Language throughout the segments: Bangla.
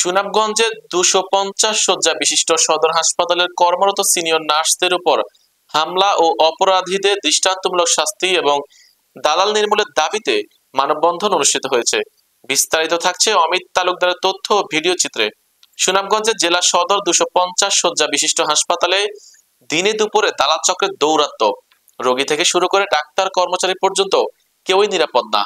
সুনামগঞ্জে 250 শয্যা বিশিষ্ট সদর হাসপাতালের কর্মরত সিনিয়র নার্সদের উপর হামলা ও অপরাধীদের দৃষ্টান্তমূলক শাস্তি এবং দালাল নির্মূলের দাবিতে মানববন্ধন অনুষ্ঠিত হয়েছে। বিস্তারিত থাকছে অমিত তালুকদারের তথ্য ও ভিডিও চিত্রে। সুনামগঞ্জের জেলা সদর 250 শয্যা বিশিষ্ট হাসপাতালে দিনে দুপুরে দালাল চক্রের দৌরাত্ম্য। রোগী থেকে শুরু করে ডাক্তার কর্মচারী পর্যন্ত কেউই নিরাপদ না।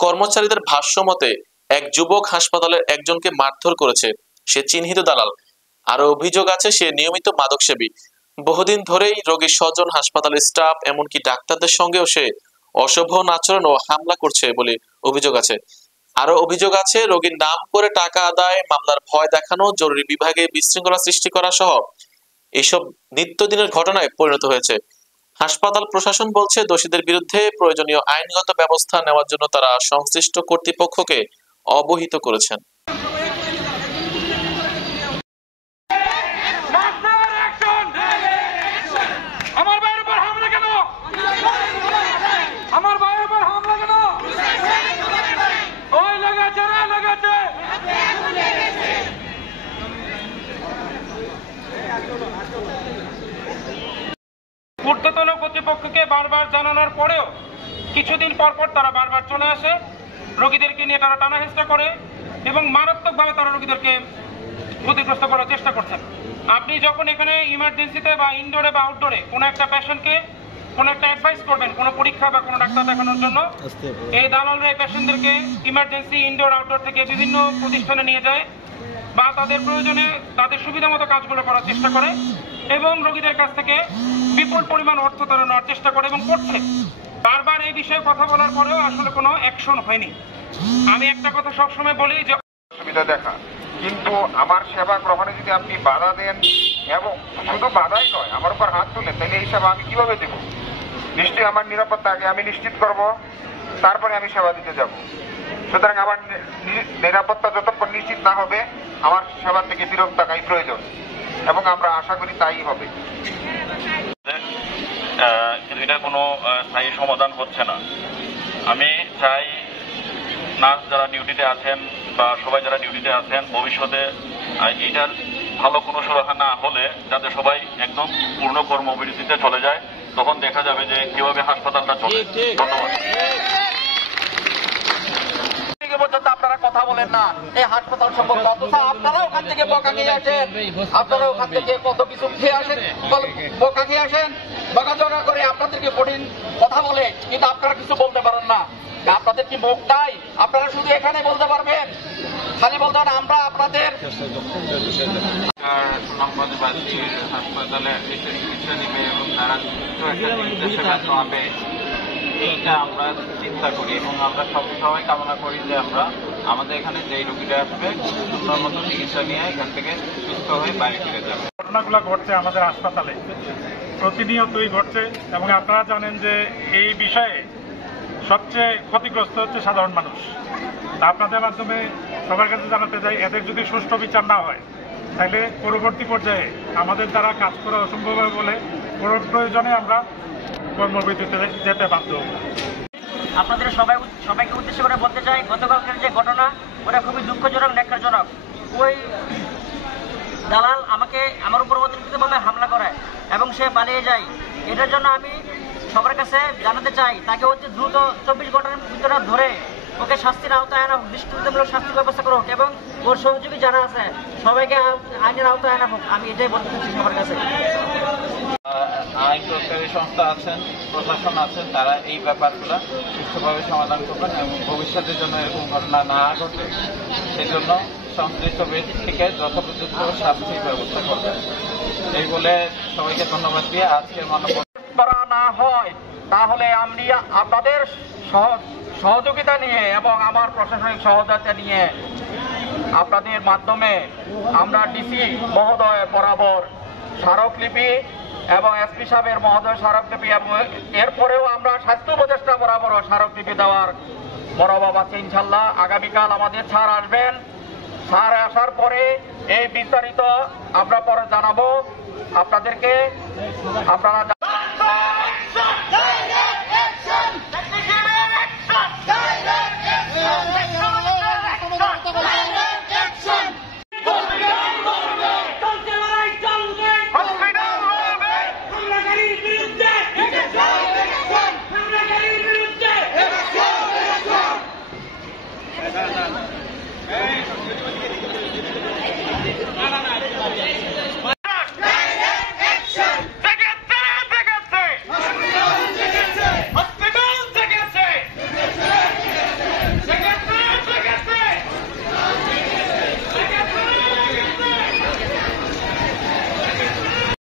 কর্মচারীদের ভাষ্য মতে এক যুবক হাসপাতালের একজনকে মারধর করেছে, সে চিহ্নিত দালাল। আরো অভিযোগ আছে সে নিয়মিত মাদকসেবী। বহুদিন ধরেই রোগীর স্বজন, হাসপাতালের স্টাফ, এমনকি ডাক্তারদের সঙ্গেও সে অশোভন আচরণ ও হামলা করছে বলে অভিযোগ আছে। আরো অভিযোগ আছে রোগীর নাম করে টাকা আদায়, মামলার ভয় দেখানো, জরুরি বিভাগে বিশৃঙ্খলা সৃষ্টি করা সহ এসব নিত্যদিনের ঘটনায় পরিণত হয়েছে। হাসপাতাল প্রশাসন বলছে দোষীদের বিরুদ্ধে প্রয়োজনীয় আইনগত ব্যবস্থা নেওয়ার জন্য তারা সংশ্লিষ্ট কর্তৃপক্ষকে অবহিত করেছেন। ঊর্ধ্বতন কর্তৃপক্ষকে বারবার জানানোর পরেও কিছুদিন পর তারা বারবার চলে আসে, রোগীদেরকে নিয়ে তারা টানাহেঁচড়া করে এবং মারাত্মকভাবে তারা রোগীদেরকে ক্ষতিগ্রস্ত করার চেষ্টা করছেন। আপনি যখন এখানে ইমার্জেন্সিতে বা ইনডোরে বা আউটডোরে কোনো একটা পেশেন্টকে কোনো একটা অ্যাডভাইস করবেন কোনো পরীক্ষা বা কোনো ডাক্তার দেখানোর জন্য, এই দালালরা এই পেশেন্টদেরকে ইমার্জেন্সি ইনডোর আউটডোর থেকে বিভিন্ন প্রতিষ্ঠানে নিয়ে যায় বা তাদের প্রয়োজনে তাদের সুবিধা মতো কাজগুলো করার চেষ্টা করে এবং রোগীদের কাছ থেকে বিপুল পরিমাণ অর্থ তারা নেওয়ার চেষ্টা করে এবং করছে। বারবার এই বিষয়ে কথা বলার পরেও আসলে কোনো অ্যাকশন হয়নি। আমি একটা কথা সবসময় বলি যে সুবিধা দেখা, কিন্তু আমার সেবা গ্রহণে যদি আপনি বাধা দেন এবং শুধু বাধাই নয় আমার উপর হাত তুলেন, তাহলে এই সেবা আমি কিভাবে দেব? নিশ্চয়ই আমার নিরাপত্তা আগে আমি নিশ্চিত করব, তারপরে আমি সেবা দিতে যাব। সুতরাং আমার নিরাপত্তা যতক্ষণ নিশ্চিত না হবে আমার সেবা থেকে বিরত থাকাই প্রয়োজন এবং আমরা আশা করি তাই হবে। এটা কোনো স্থায়ী সমাধান হচ্ছে না। আমি চাই নার্স যারা ডিউটিতে আছেন বা সবাই যারা ডিউটিতে আছেন ভবিষ্যতে এটার ভালো কোনো সুরাহা না হলে যাতে সবাই একদম পূর্ণ কর্মবিরতিতে চলে যায়, তখন দেখা যাবে যে কিভাবে হাসপাতালটা চলে। ধন্যবাদ। পর্যন্ত আপনারা কথা বলেন না এই হাসপাতাল সম্পর্কে, অথচ আপনারা ওখান থেকে বকা খেয়ে আসেন, আপনারা ওখান থেকে কত কিছু খেয়ে আসেন, বকা খেয়ে আসেন, বকাঝকা করে আপনাদেরকে কঠিন কথা বলে, কিন্তু আপনারা কিছু বলতে পারেন না। আপনাদের কি মুখ নাই? আপনারা শুধু এখানে বলতে পারবেন, খালি বলতে পারেন আমরা আপনাদের সুনামগঞ্জবাসীর হাসপাতালে এসে চিকিৎসা দিবে এবং তারা একটা চিকিৎসা সেবা পাবে, এইটা আমরা চিন্তা করি এবং আমরা সবাই কামনা করি যে আমরা আমাদের এখানে যেই রোগীরা আসবে সুন্দর মতো চিকিৎসা নিয়ে এখান থেকে সুস্থ হয়ে বাইরে ফিরে যাবে। ঘটনাগুলো ঘটছে আমাদের হাসপাতালে, প্রতিনিয়তই ঘটছে এবং আপনারা জানেন যে এই বিষয়ে সবচেয়ে ক্ষতিগ্রস্ত হচ্ছে সাধারণ মানুষ। তা আপনাদের মাধ্যমে সবার কাছে জানাতে চাই, এদের যদি সুষ্ঠু বিচার না হয় তাহলে পরবর্তী পর্যায়ে আমাদের দ্বারা কাজ করা অসম্ভব হবে বলে প্রয়োজনে আমরা কর্মবিরতিতে যেতে বাধ্য হব। আপনাদের সবাইকে উদ্দেশ্য করে বলতে চাই, গতকালকের যে ঘটনা ওটা খুবই দুঃখজনক, ন্যাক্কারজনক। ওই দালাল আমার উপর অতিরিক্তভাবে হামলা করে এবং সে পালিয়ে যায়। এটার জন্য আমি সবার কাছে জানাতে চাই তাকে অতি দ্রুত 24 ঘন্টার ভিতরে ধরে ওকে শাস্তির আওতায় আনা হোক, দৃষ্টান্তমূলক শাস্তির ব্যবস্থা করা হোক এবং ওর সহযোগী যারা আছে সবাইকে আইনের আওতায় আনা হোক। আমি এটাই বলতে চাচ্ছি সবার কাছে। আইন প্রয়োগকারী সংস্থা আছেন, প্রশাসন আছেন, তারা এই ব্যাপারগুলো সুষ্ঠুভাবে সমাধান করবেন এবং ভবিষ্যতের জন্য এরকম ঘটনা না ঘটে সেজন্য সংশ্লিষ্ট ব্যক্তিকে যথোপযুক্ত শাস্তির ব্যবস্থা করবেন। এই বলে সবাইকে ধন্যবাদ দিয়ে আজকের মানববন্ধন করা না হয় তাহলে আমি আপনাদের সহযোগিতা নিয়ে এবং আমার প্রশাসনিক সহায়তা নিয়ে আপনাদের মাধ্যমে আমরা ডিসি মহোদয় বরাবর স্মারকলিপি এবং এসপি সাহেবের মহোদয় স্মারকলিপি এবং এরপরেও আমরা স্বাস্থ্য উপদেষ্টা বরাবরও স্মারকলিপি দেওয়ার মনোভাব আছে ইনশাল্লাহ। আগামীকাল আমাদের স্যার আসবেন, স্যার আসার পরে এই বিস্তারিত আমরা পরে জানাবো আপনাদেরকে। আপনারা